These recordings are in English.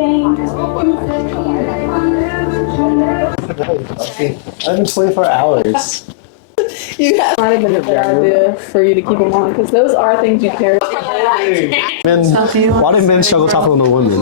I've been 24 hours. You have might have been a good idea for you to keep them on because those are things you care about. Why do men struggle talking to women?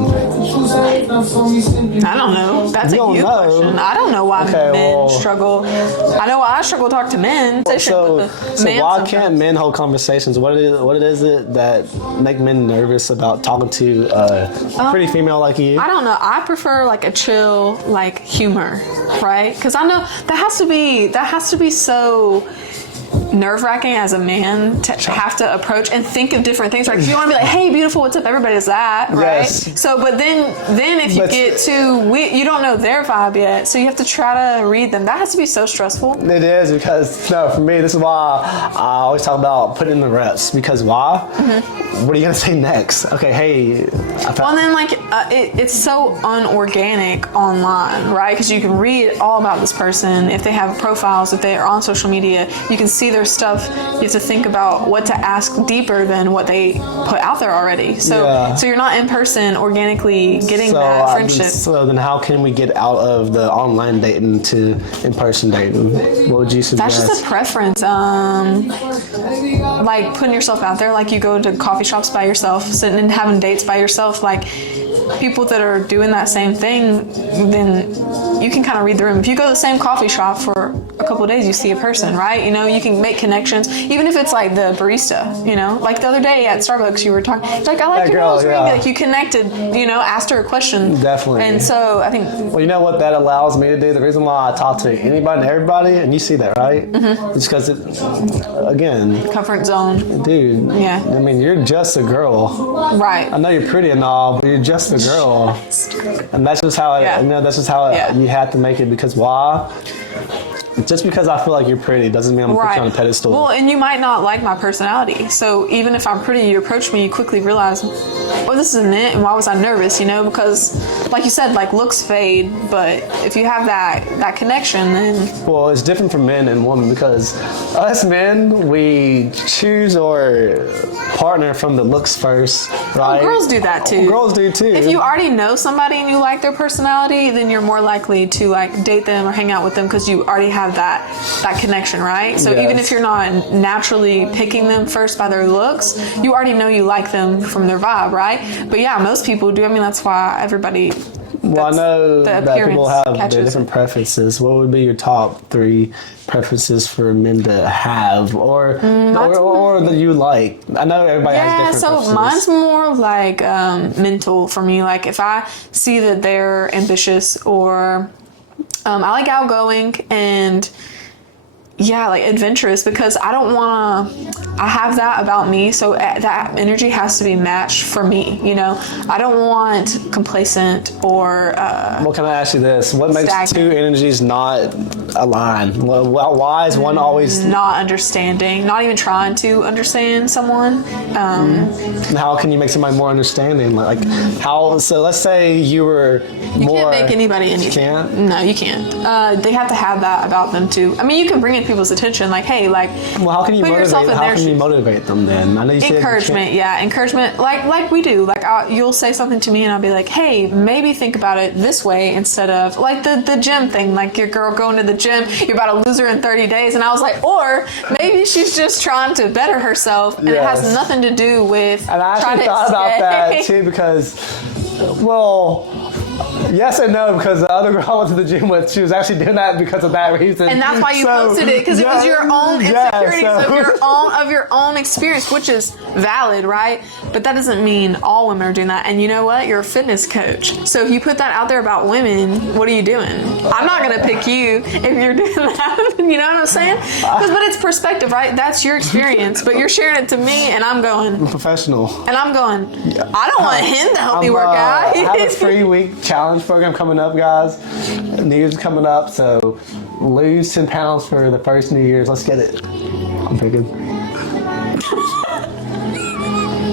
I don't know. That's You a don't you know. question. I don't know why men struggle. I know why I struggle to talk to men. So why can't men hold conversations? What is it that make men nervous about talking to a pretty female like you? I don't know. I prefer like a chill, like humor, right? Because I know that has to be so nerve-wracking as a man to have to approach and think of different things, right? Because you want to be like, hey, beautiful, what's up? Everybody does that, right? Yes. So, but then if you get too, you don't know their vibe yet, so you have to try to read them. That has to be so stressful. It is because, no, for me, this is why I always talk about putting in the reps. Because why? Mm-hmm. What are you going to say next? Okay, hey. Well, and then like it's so unorganic online, right? Because you can read all about this person. If they have profiles, if they are on social media, you can see their stuff. You have to think about what to ask deeper than what they put out there already. So you're not in person organically getting that friendship. So then how can we get out of the online dating to in-person dating? What would you suggest? That's just a preference. Like putting yourself out there, like you go to coffee shops by yourself, sitting and having dates by yourself, like people that are doing that same thing, then you can kind of read the room. If you go to the same coffee shop for a couple of days, you see a person, right? You know, you can make connections, even if it's like the barista, you know, like the other day at Starbucks, you were talking, like, I like your nose ring. Like you connected, you know, asked her a question. Definitely. And so I think. Well, you know what that allows me to do? The reason why I talk to anybody and everybody, and you see that, right? Mm-hmm. It's because again. Comfort zone. Dude. Yeah. I mean, you're just a girl. Right. I know you're pretty and all, but you're just a girl. And that's just how, you have to make it, because why? Just because I feel like you're pretty doesn't mean I'm going to put you on a pedestal. Well, and you might not like my personality. So even if I'm pretty, you approach me, you quickly realize, well, this isn't it, and why was I nervous, you know? Because, like you said, like, looks fade, but if you have that connection, then... Well, it's different for men and women, because us men, we choose our partner from the looks first, right? Well, girls do that, too. Girls do, too. If you already know somebody and you like their personality, then you're more likely to, like, date them or hang out with them because you already have that connection, right? So even if you're not naturally picking them first by their looks, you already know you like them from their vibe, right? But yeah, most people do. I mean, that's why everybody. Well, I know that people have their different preferences. What would be your top 3 preferences for men to have, or that you like? I know everybody has different preferences. Mine's more like mental for me. Like if I see that they're ambitious, or I like outgoing and like adventurous, because I don't want to, I have that about me, so that energy has to be matched for me, you know? I don't want complacent or well, can I ask you this? What makes stagnant. 2 energies not align? Well, why is one always... Not understanding, not even trying to understand someone. How can you make somebody more understanding? Like how, so let's say you were more... You can't make anybody anything. You can't? No, you can't. They have to have that about them too. I mean, you can bring in people's attention, like, hey, like, well, how can you motivate them then? I know you said encouragement, like we do. Like you'll say something to me and I'll be like, hey, maybe think about it this way, instead of like the gym thing, like your girl going to the gym, you're about to lose her in 30 days, and I was like, or maybe she's just trying to better herself, and it has nothing to do with. And I actually thought about that too, because, well, yes and no, because the other girl I went to the gym with, she was actually doing that because of that reason. And that's why you posted it, because it was your own insecurities of your own experience, which is valid, right? But that doesn't mean all women are doing that. And you know what? You're a fitness coach. So if you put that out there about women, what are you doing? I'm not going to pick you if you're doing that. You know what I'm saying? But it's perspective, right? That's your experience, but you're sharing it to me, and I'm going... I'm professional. And I'm going, I don't want him to help me work out. I have a 3-week challenge program coming up, guys. New Year's coming up, so lose 10 pounds for the first New Year's. Let's get it. I'm picking.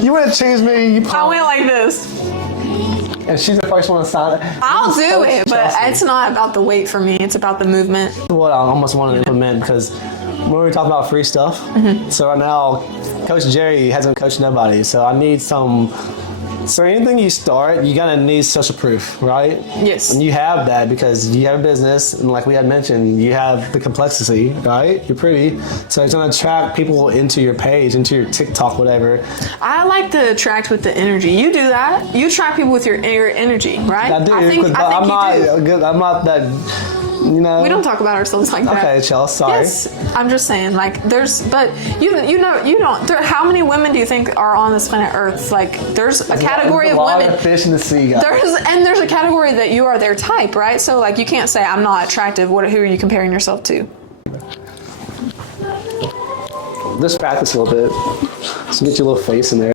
You wouldn't choose me. I went like this. And she's the first one to sign it. I'll do it, but it's not about the weight for me. It's about the movement. What I almost want to implement, because when we talk about free stuff, so right now, Coach Jerry hasn't coached nobody, so I need some So anything you start, you're gonna need social proof, right? Yes. And you have that because you have a business, and like we had mentioned, you have the complexity, right? You're pretty, so it's gonna attract people into your page, into your TikTok, whatever. I like to attract with the energy. You do that. You attract people with your energy, right? I do. I think I'm not that. You know, we don't talk about ourselves like that. Okay, Chell, sorry. Yes, I'm just saying, like, but you don't. How many women do you think are on this planet Earth? Like, there's a category of women. Of fish in the sea, guys. There's a category that you are their type, right? So, like, you can't say I'm not attractive. Who are you comparing yourself to? Just practice a little bit. Just get your little face in there.